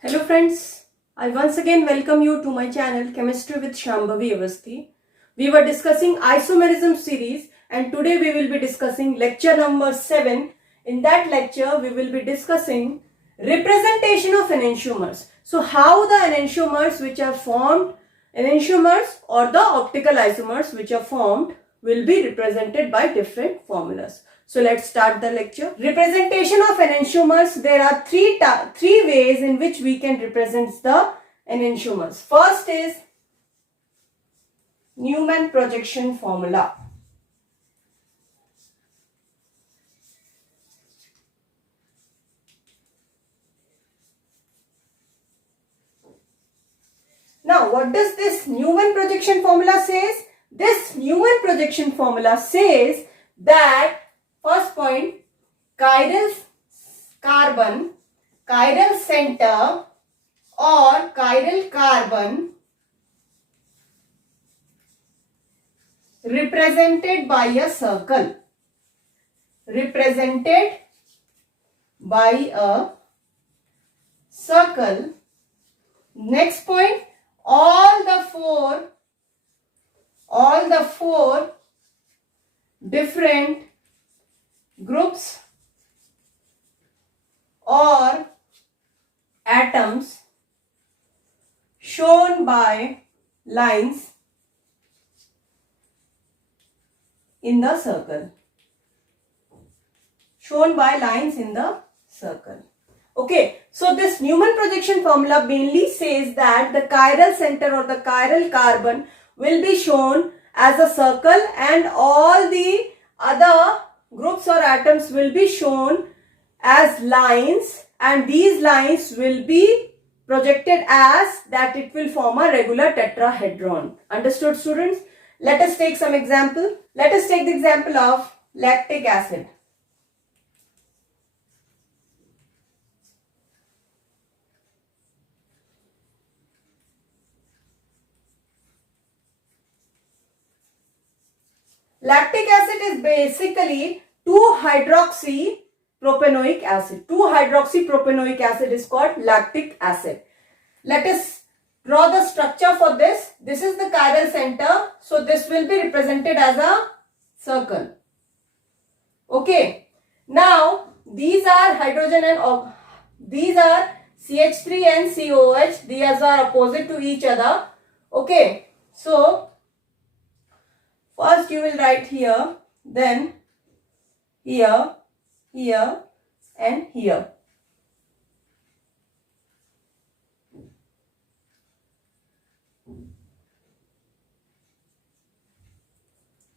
Hello friends, I once again welcome you to my channel Chemistry with Shambhavi Avasthi. We were discussing isomerism series and today we will be discussing lecture number 7. In that lecture we will be discussing representation of enantiomers. So how the enantiomers which are formed, enantiomers or the optical isomers which are formed will be represented by different formulas. So let's start the lecture. Representation of enantiomers. There are three ways in which we can represent the enantiomers. First is Newman projection formula. Now, what does this Newman projection formula says? This Newman projection formula says that first point, chiral carbon, chiral center or chiral carbon represented by a circle. Represented by a circle. Next point, all the four different groups or atoms shown by lines in the circle. Shown by lines in the circle. Okay, so this Newman projection formula mainly says that the chiral center or the chiral carbon will be shown as a circle and all the other groups or atoms will be shown as lines, and these lines will be projected as that it will form a regular tetrahedron. Understood, students? Let us take some example. Let us take the example of lactic acid. Lactic acid is basically 2-hydroxypropanoic acid. 2-hydroxypropanoic acid is called lactic acid. Let us draw the structure for this. This is the chiral center. So this will be represented as a circle. Okay. Now these are hydrogen and these are CH3 and COH. These are opposite to each other. Okay. So first you will write here, then here, here and here.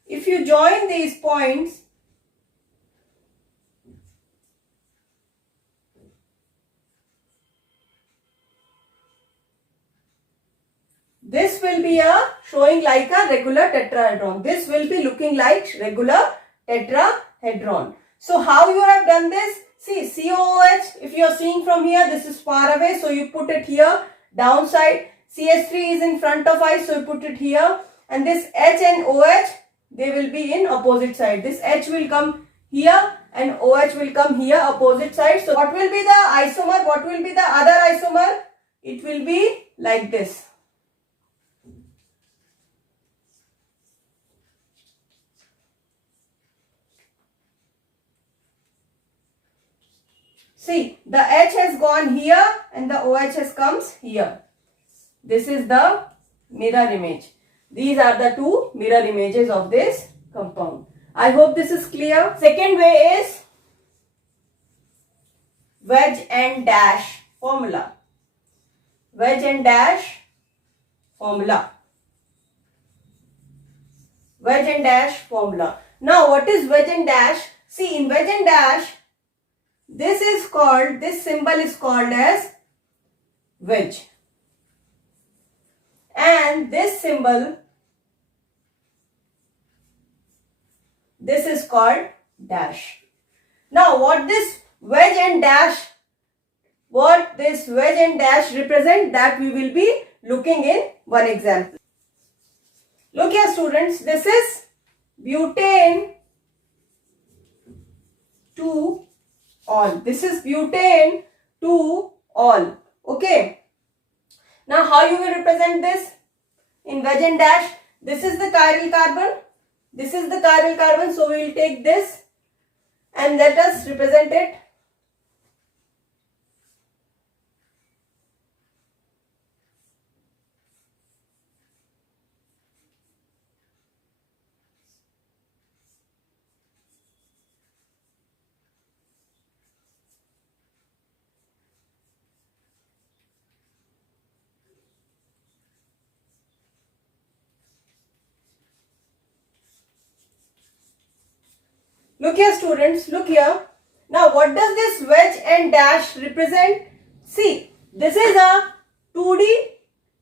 If you join these points, this will be showing like a regular tetrahedron. This will be looking like regular tetrahedron. So how you have done this? See, COOH, if you are seeing from here, this is far away. So you put it here, downside. CH3 is in front of I, so you put it here. And this H and OH, they will be in opposite side. This H will come here and OH will come here, opposite side. So what will be the isomer? What will be the other isomer? It will be like this. See, the H has gone here and the OH has comes here. This is the mirror image. These are the two mirror images of this compound. I hope this is clear. Second way is wedge and dash formula. Wedge and dash formula. Wedge and dash formula. Now what is wedge and dash? See, in wedge and dash, this symbol is called as wedge. And this symbol, this is called dash. Now what this wedge and dash represent, that we will be looking in one example. Look here students, this is butane 2 all. This is butane 2 all. Okay. Now how you will represent this? In wedge and dash, this is the chiral carbon. This is the chiral carbon. So we will take this and let us represent it. Look here students, look here. Now what does this wedge and dash represent? See, this is a 2D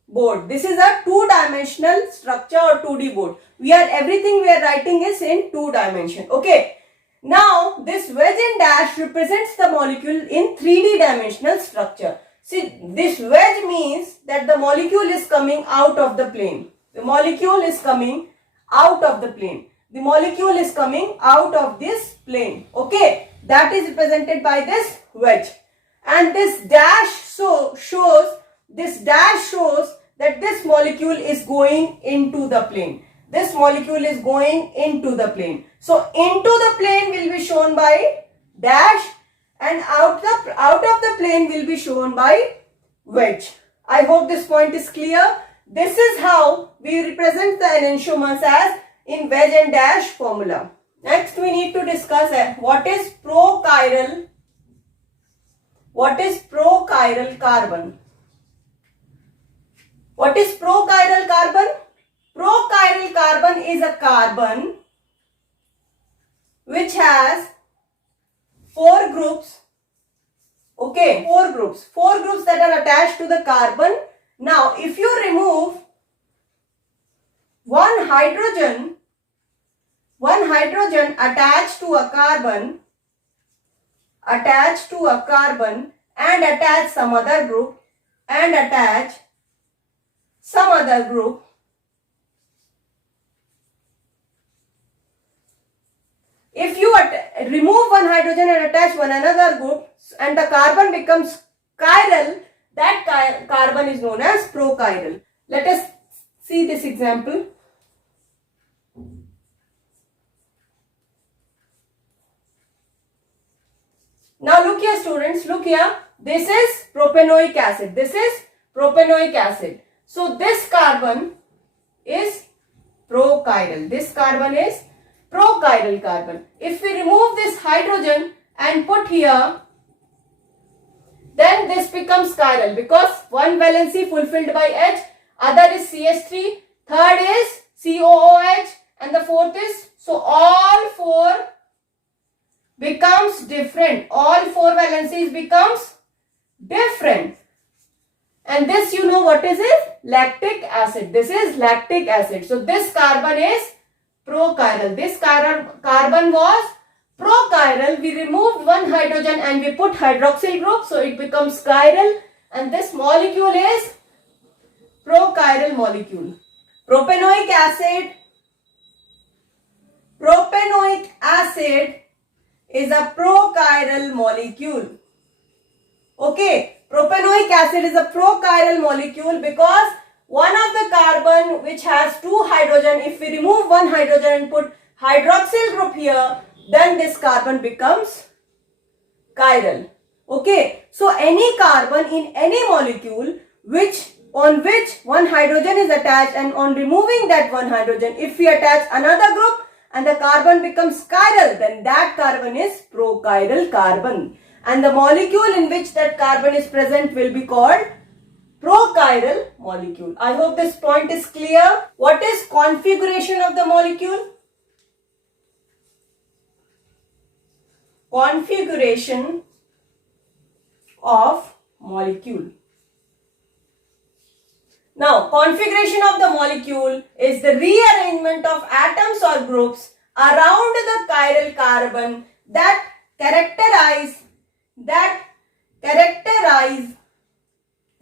board. This is a two-dimensional structure or 2D board. Everything we are writing is in 2 dimension. Okay. Now this wedge and dash represents the molecule in 3D dimensional structure. See, this wedge means that the molecule is coming out of the plane. The molecule is coming out of the plane. The molecule is coming out of this plane. Okay, that is represented by this wedge. And this dash shows that this molecule is going into the plane. This molecule is going into the plane. So into the plane will be shown by dash and out of the plane will be shown by wedge. I hope this point is clear. This is how we represent the enantiomers as in wedge and dash formula. Next we need to discuss what is prochiral carbon. What is prochiral carbon? Prochiral carbon is a carbon which has 4 groups. Okay, 4 groups. 4 groups that are attached to the carbon. Now, if you remove one hydrogen attached to a carbon and attach some other group if you remove one hydrogen and attach one another group and the carbon becomes chiral, that carbon is known as prochiral. Let us see this example. Now look here students, look here. This is propanoic acid. So this carbon is prochiral. Carbon. If we remove this hydrogen and put here, then this becomes chiral because one valency fulfilled by H, other is CH3, third is COOH and the fourth is, so all 4 becomes different. All 4 valencies becomes different. And this you know what is it? Lactic acid. This is lactic acid. So this carbon is prochiral. This carbon was prochiral. We removed one hydrogen and we put hydroxyl group. So it becomes chiral. And this molecule is prochiral molecule. Propanoic acid is a prochiral molecule. Okay, propanoic acid is a prochiral molecule because one of the carbon which has 2 hydrogen, if we remove one hydrogen and put hydroxyl group here, then this carbon becomes chiral. Okay, so any carbon in any molecule on which one hydrogen is attached, and on removing that one hydrogen, if we attach another group and the carbon becomes chiral, then that carbon is prochiral carbon. And the molecule in which that carbon is present will be called prochiral molecule. I hope this point is clear. What is configuration of the molecule? Configuration of molecule. Now, configuration of the molecule is the rearrangement of atoms or groups around the chiral carbon that characterize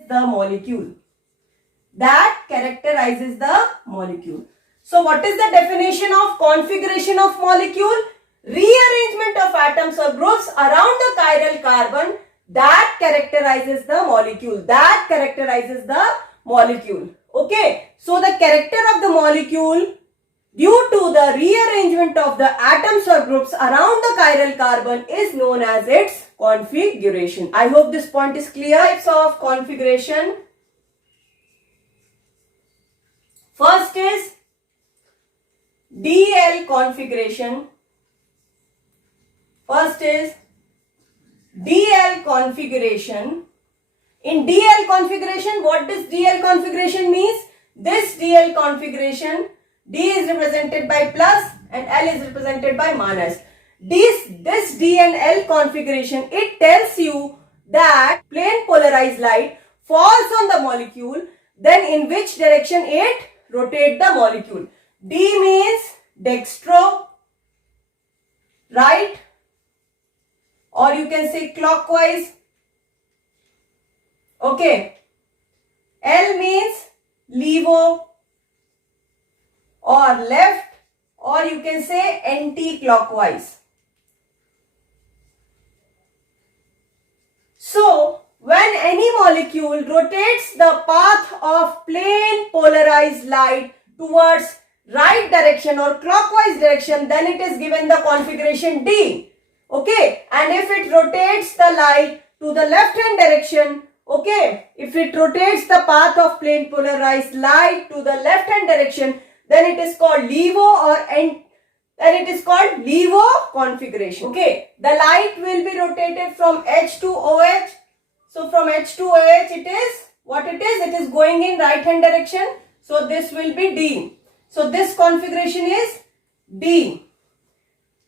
the molecule. That characterizes the molecule. So, what is the definition of configuration of molecule? Rearrangement of atoms or groups around the chiral carbon that characterizes the molecule. That characterizes the molecule. Okay. So the character of the molecule due to the rearrangement of the atoms or groups around the chiral carbon is known as its configuration. I hope this point is clear. Types of configuration. First is DL configuration. First is DL configuration. In DL configuration, what does DL configuration means? This DL configuration, D is represented by plus and L is represented by minus. This D and L configuration, it tells you that plane polarized light falls on the molecule, then in which direction it rotates the molecule. D means dextro, right, or you can say clockwise. Okay. L means levo or left, or you can say anti-clockwise. So, when any molecule rotates the path of plane polarized light towards right direction or clockwise direction, then it is given the configuration D. Okay. And if it rotates the light to the left hand direction, okay, if it rotates the path of plane polarized light to the left hand direction, then it is called levo configuration. Okay, the light will be rotated from H to OH. So from H to OH, it is what it is? It is going in right hand direction. So this will be D. So this configuration is D.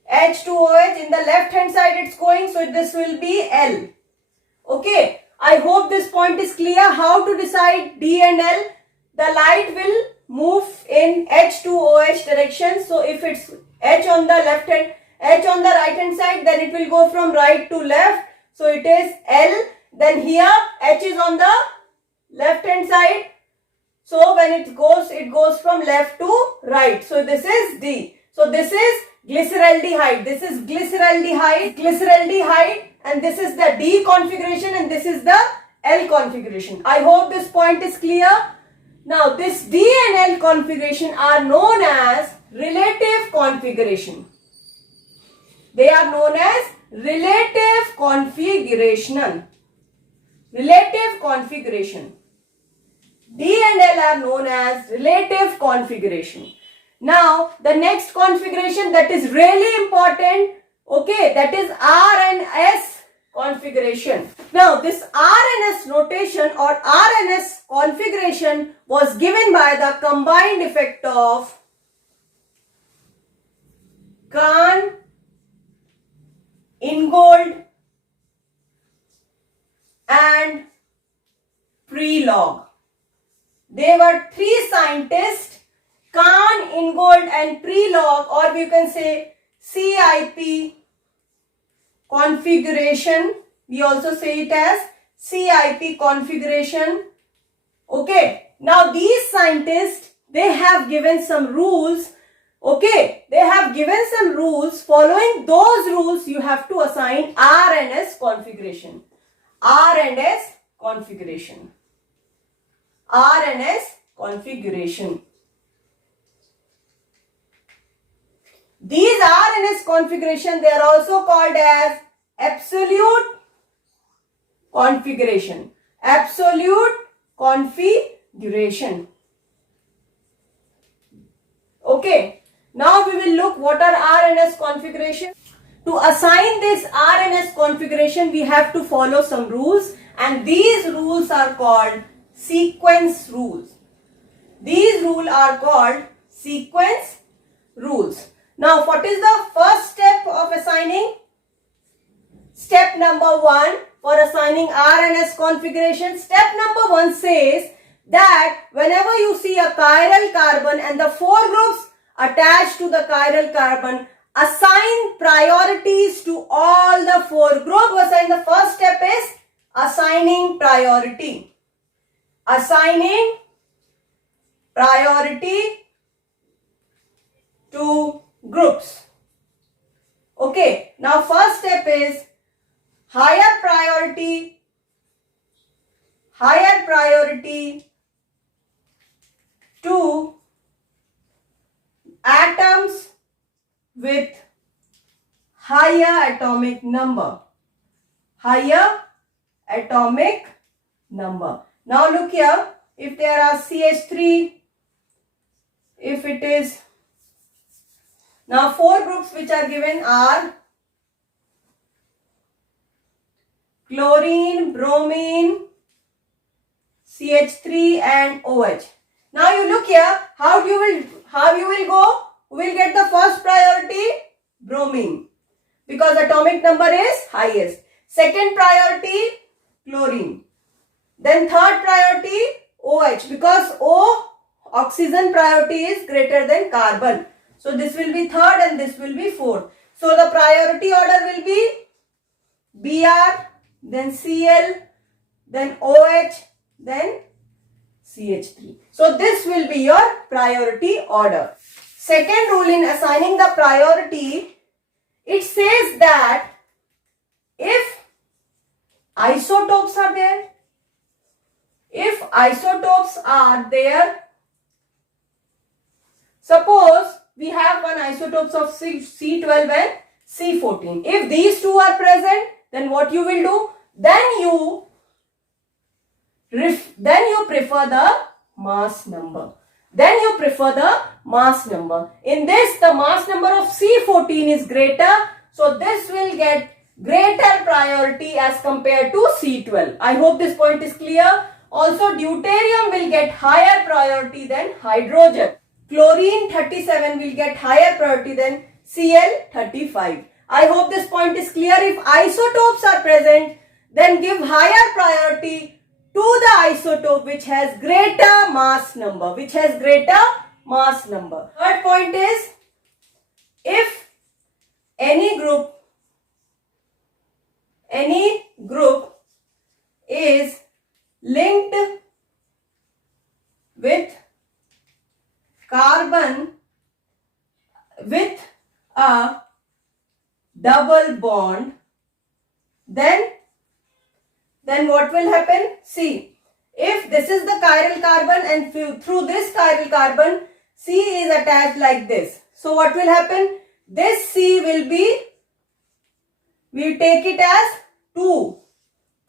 H to OH, in the left hand side it's going, so this will be L. Okay, I hope this point is clear. How to decide D and L? The light will move in H to OH direction. So if it's H on the left hand, H on the right hand side, then it will go from right to left. So it is L. Then here H is on the left hand side. So when it goes from left to right. So this is D. So this is glyceraldehyde. This is glyceraldehyde, and this is the D configuration, and this is the L configuration. I hope this point is clear. Now this D and L configuration are known as relative configuration. They are known as relative configuration. Relative configuration. D and L are known as relative configuration. Now the next configuration that is really important, okay, that is R and S configuration. Now this R and S notation or R and S configuration was given by the combined effect of Kahn, Ingold and Prelog. They were three scientists, Kahn, Ingold and Prelog, or you can say CIP configuration. We also say it as CIP configuration. Okay. Now these scientists, they have given some rules. Okay. They have given some rules. Following those rules, you have to assign R and S configuration. R and S configuration. R and S configuration. These R and S configuration, they are also called as absolute configuration. Absolute configuration. Okay. Now we will look what are R and S configuration. To assign this R and S configuration, we have to follow some rules, and these rules are called sequence rules. These rules are called sequence rules. Now, what is the first step of assigning? Step number 1 for assigning R and S configuration. Step number 1 says that whenever you see a chiral carbon and the 4 groups attached to the chiral carbon, assign priorities to all the 4 groups. And the first step is assigning priority. Assigning priority to groups. Okay, now first step is higher priority to atoms with higher atomic number. Higher atomic number. Now look here, if there are CH3, if it is, now four groups which are given are chlorine, bromine, CH3 and OH. Now you look here, how you will go? Who will get the first priority? Bromine, because atomic number is highest. Second priority, chlorine. Then third priority, OH, because O, oxygen priority is greater than carbon. So this will be third and this will be fourth. So the priority order will be Br, then Cl, then OH, then CH3. So this will be your priority order. Second rule in assigning the priority, it says that if isotopes are there, suppose we have one isotopes of C12 and C14. If these two are present, then what you will do? Then you prefer the mass number. In this, the mass number of C14 is greater. So this will get greater priority as compared to C12. I hope this point is clear. Also, deuterium will get higher priority than hydrogen. Chlorine 37 will get higher priority than Cl35. I hope this point is clear. If isotopes are present, then give higher priority to the isotope which has greater mass number. Third point is, if any group is linked with carbon with a double bond, then what will happen? See, if this is the chiral carbon and through this chiral carbon C is attached like this. So what will happen? This C we take it as 2.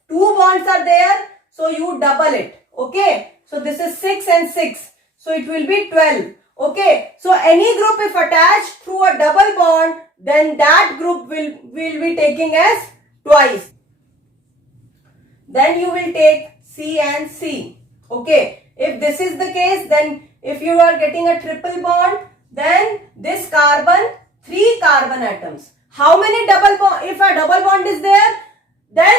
2 bonds are there, so you double it. Okay. So this is 6 and 6. So it will be 12. Okay. So any group if attached through a double bond, then that group will be taking as twice. Then you will take C and C. Okay. If this is the case, then if you are getting a triple bond, then this carbon, 3 carbon atoms. How many double bond? If a double bond is there, then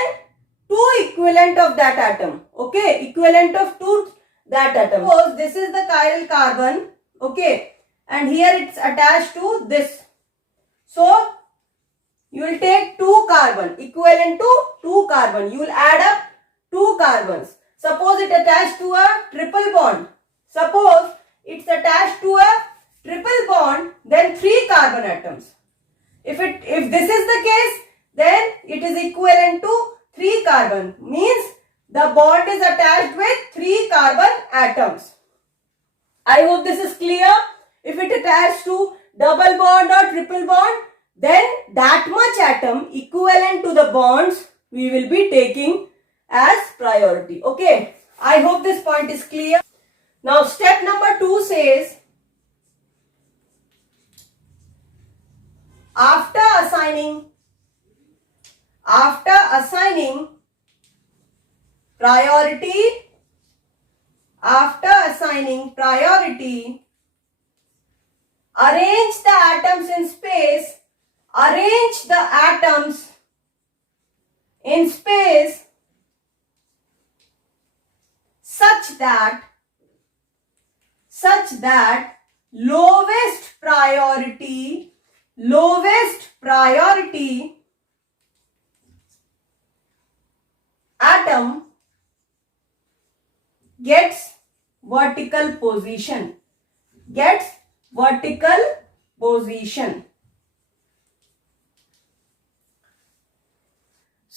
2 equivalent of that atom. Okay. Equivalent of 2 that atom. Suppose this is the chiral carbon. Okay. And here it's attached to this. So you will take 2 carbon equivalent to 2 carbon. You will add up 2 carbons. Suppose it attached to a triple bond. Suppose it's attached to a triple bond, then 3 carbon atoms. If this is the case, then it is equivalent to 3 carbon. Means the bond is attached with 3 carbon atoms. I hope this is clear. If it attached to double bond or triple bond, then that much atom equivalent to the bonds we will be taking as priority. Okay. I hope this point is clear. Now step number 2 says, after assigning priority, arrange the atoms in space, such that lowest priority atom gets vertical position.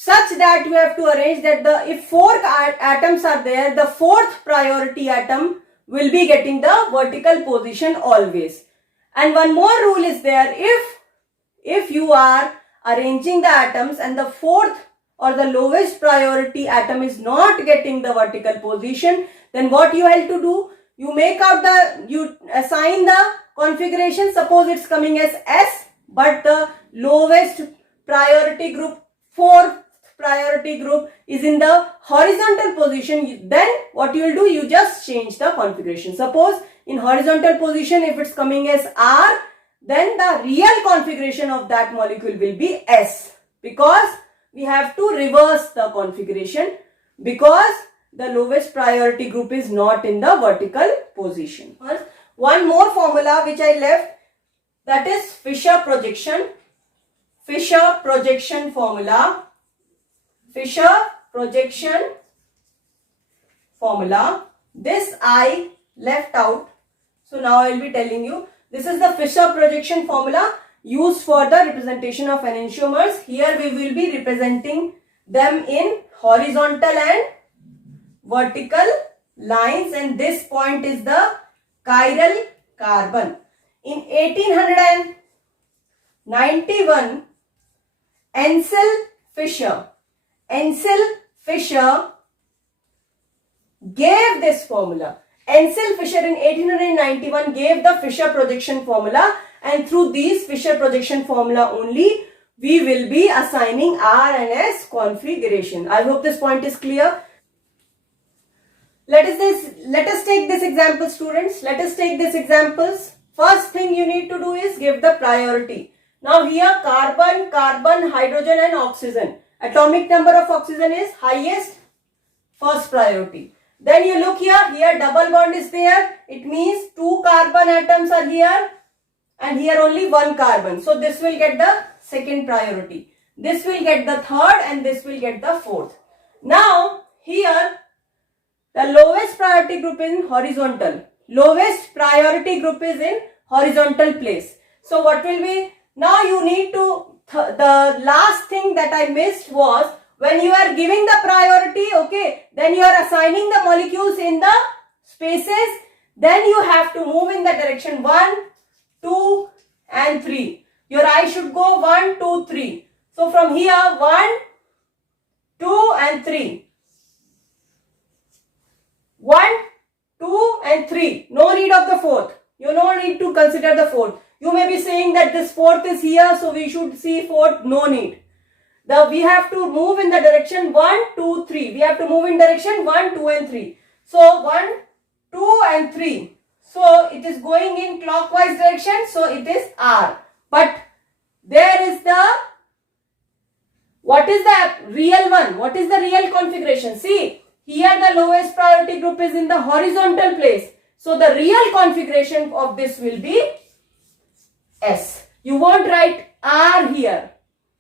such that you have to arrange that if four atoms are there, the fourth priority atom will be getting the vertical position always. And one more rule is there, if you are arranging the atoms and the fourth or the lowest priority atom is not getting the vertical position, then what you have to do, you assign the configuration. Suppose it's coming as S, but the lowest priority group, fourth priority group is in the horizontal position. Then what you will do, you just change the configuration. Suppose in horizontal position, if it's coming as R, then the real configuration of that molecule will be S, because we have to reverse the configuration, because the lowest priority group is not in the vertical position. One more formula which I left, that is Fisher projection. Fisher projection formula. Fisher projection formula. This I left out. So now I will be telling you. This is the Fisher projection formula used for the representation of enantiomers. Here we will be representing them in horizontal and vertical lines, and this point is the chiral carbon. In 1891, Ansel Fisher gave this formula. Ansel Fisher in 1891 gave the Fisher projection formula, and through these Fisher projection formula only we will be assigning R and S configuration. I hope this point is clear. Let us take this example, students. Let us take these examples. First thing you need to do is give the priority. Now here carbon, hydrogen and oxygen. Atomic number of oxygen is highest, first priority. Then you look here double bond is there. It means two carbon atoms are here and here only one carbon. So this will get the second priority. This will get the third and this will get the fourth. Now here the lowest priority group is in horizontal. Lowest priority group is in horizontal place. So what will be? Now you need to, the last thing that I missed was, when you are giving the priority, okay, then you are assigning the molecules in the spaces. Then you have to move in the direction 1, 2 and 3. Your eye should go 1, 2, 3. So from here 1, 2 and 3. 1, 2 and 3. No need of the fourth. You no need to consider the fourth. You may be saying that this fourth is here, so we should see fourth. No need. We have to move in the direction 1, 2, 3. We have to move in direction 1, 2 and 3. So 1, 2 and 3. So it is going in clockwise direction. So it is R. But there is what is the real one? What is the real configuration? See, here the lowest priority group is in the horizontal place. So the real configuration of this will be S. You won't write R here.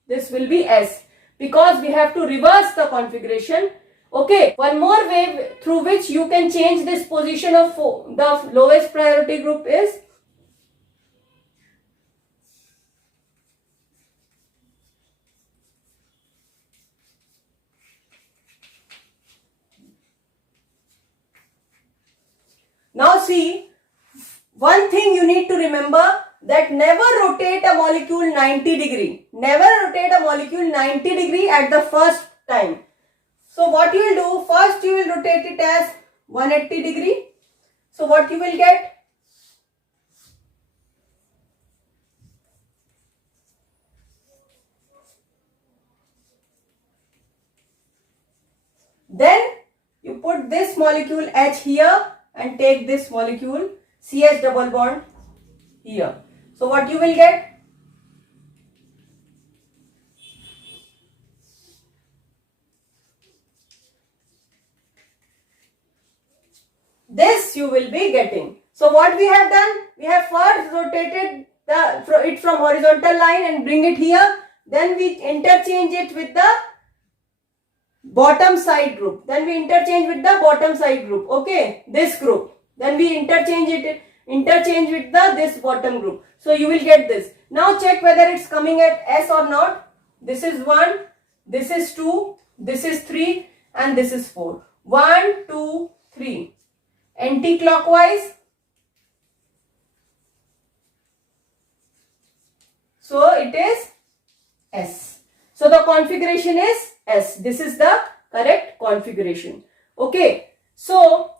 This will be S, because we have to reverse the configuration. Okay, one more way through which you can change this position of the lowest priority group is, now see, one thing you need to remember, that never rotate a molecule 90 degree. Never rotate a molecule 90 degree at the first time. So what you will do, first you will rotate it as 180 degree. So what you will get? Then you put this molecule H here and take this molecule CH double bond here. So what you will get? This you will be getting. So what we have done? We have first rotated it from horizontal line and bring it here. Then we interchange it with the bottom side group. Then we interchange with the bottom side group. Okay, this group. Then we interchange with this bottom group. So you will get this. Now check whether it's coming at S or not. This is 1, this is 2, this is 3, and this is 4. 1, 2, 3. Anti-clockwise. So it is S. So the configuration is S. This is the correct configuration. Okay. So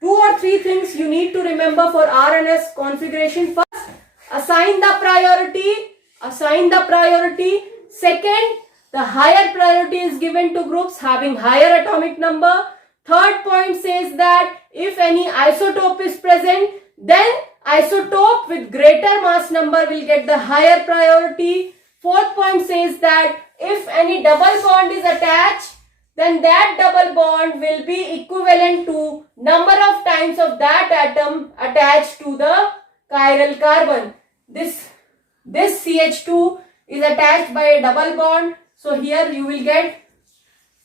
2 or 3 things you need to remember for R and S configuration. First, assign the priority. Assign the priority. Second, the higher priority is given to groups having higher atomic number. Third point says that if any isotope is present, then isotope with greater mass number will get the higher priority. Fourth point says that if any double bond is attached, then that double bond will be equivalent to number of times of that atom attached to the chiral carbon. This CH2 is attached by a double bond. So here you will get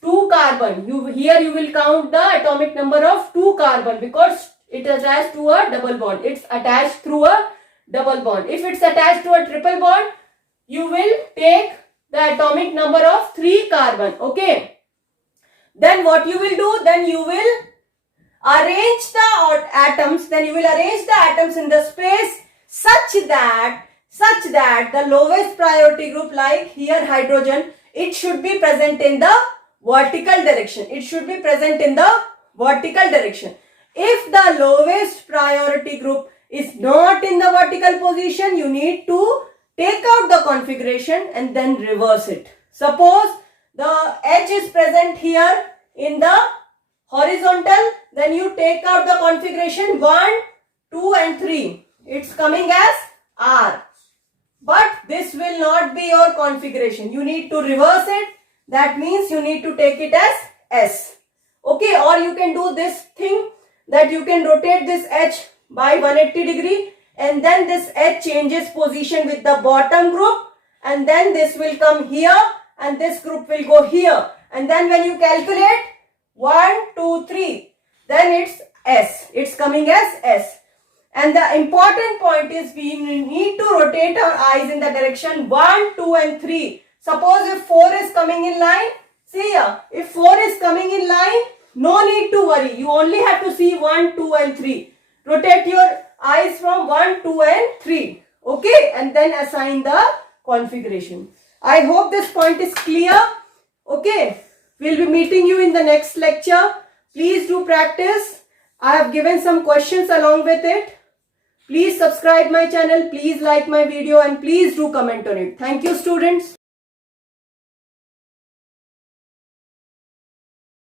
2 carbon. Here you will count the atomic number of 2 carbon because it is attached to a double bond. It's attached through a double bond. If it's attached to a triple bond, you will take the atomic number of 3 carbon. Okay. Then what you will do? Then you will arrange the atoms. Then you will arrange the atoms in the space such that the lowest priority group, like here hydrogen, it should be present in the vertical direction. It should be present in the vertical direction. If the lowest priority group is not in the vertical position, you need to take out the configuration and then reverse it. Suppose the H is present here in the horizontal, then you take out the configuration 1, 2 and 3. It's coming as R. But this will not be your configuration. You need to reverse it. That means you need to take it as S. Okay, or you can do this thing that you can rotate this H by 180 degree and then this H changes position with the bottom group and then this will come here and this group will go here. And then when you calculate 1, 2, 3, then it's S. It's coming as S. And the important point is we need to rotate our eyes in the direction 1, 2 and 3. Suppose if 4 is coming in line, see here, if 4 is coming in line, no need to worry. You only have to see 1, 2 and 3. Rotate your eyes from 1, 2 and 3. Okay, and then assign the configuration. I hope this point is clear. Okay, we'll be meeting you in the next lecture. Please do practice. I have given some questions along with it. Please subscribe my channel, please like my video and please do comment on it. Thank you students.